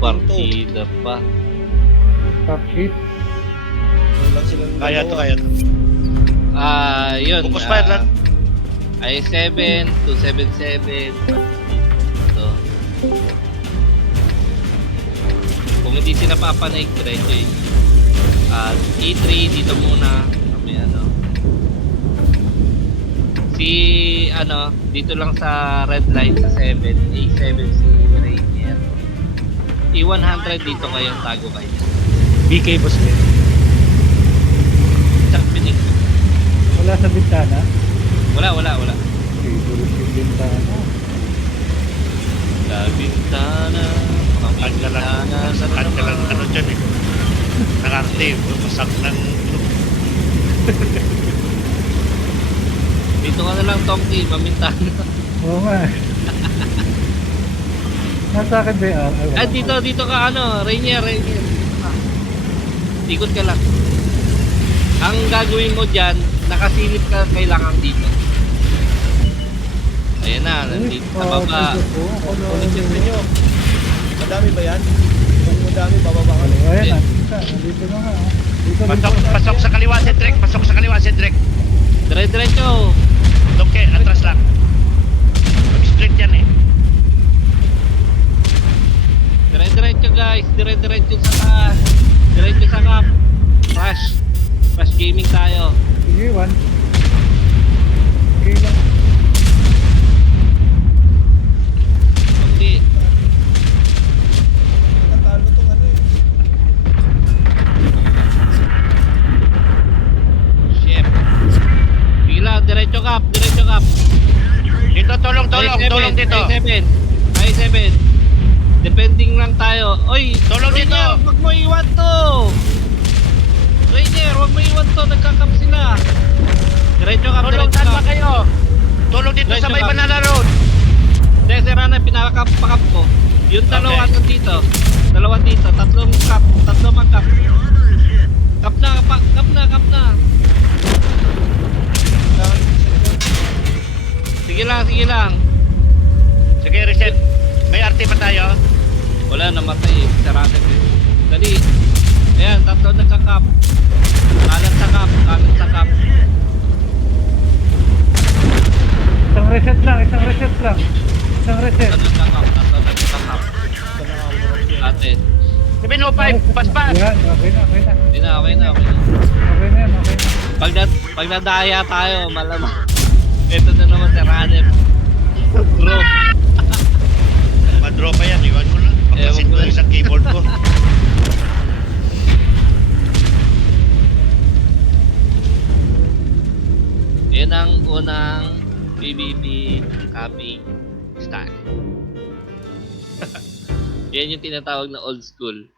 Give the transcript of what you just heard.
Partida pa. Top sheet. Lang silang Kaya to, dalawa. kaya to. Yun. Focus fire lang. I7, 277. Ito. Kung hindi sila papanay, diretso eh. E3 dito muna. Kami dito lang sa red line sa 7. A7 si Rainier. E100 dito kayo, tago kayo. BK boss ko. Chuck Pinig. Wala sa bintana. Wala. Okay, dulos yung bintana. Sa bintana. Tag ka lang, ano dyan eh. Nakaktive, masak ng Dito ka na lang, Tomky, mamintana. Oo nga. Nasa akin ba yan? Ay, wala. Dito ka Rainier. Ikot ka lang. Ang gagawin mo dyan, nakasilip ka kailangan dito. Ayan na, nandito sa baba. Ulit yung ninyo. Madami ba yan? Kung madami, bababa ka. Ayan, nandito na nga. Dito pasok sa kaliwa si Drek, pasok sa kaliwa si Drek. Dire-diretso. Okay, atras lang. Mag-split yan eh. Dire-diretso guys, dire-diretso sa taas. Diretso sa cap. Rush gaming tayo. Sige, one. Okay lang. Okay. Natalo tong ano eh. Chef. Bigla, diretso cap. Dito, tulong dito. I7. Depending lang tayo. Oy, Tulong dito. Rainier, wag mo iwan to. Rainier, wag mo iwan to. Nagkakap sila. Diretso cap. Tulong, saan ba kayo? Tulong dito sa may Banana Road. Hindi, si Rana, pinakakap ko. Yung dalawa Okay. dito. Dalawa dito. Tatlong kap. Tatlong mag-kap. Kap na. Sige lang. Sige, reset. May RT pa tayo. Wala, namatay eh. Sarado eh. Dali. Ayan, tatlo nagka-kap. Kanan sa kap. Isang reset lang. Tatlo nagka-kap. Atin. 705, paspas. Yan, okay na. Okay na. Okay na yan. Pag nadaya tayo, malamang. Ito na naman si Ranep. Bro. Madro pa yan, iwan mo na. Pagkasin ko lang isang keyboard ko. Yan ang unang PvP copy stack. Yan yung tinatawag na old school.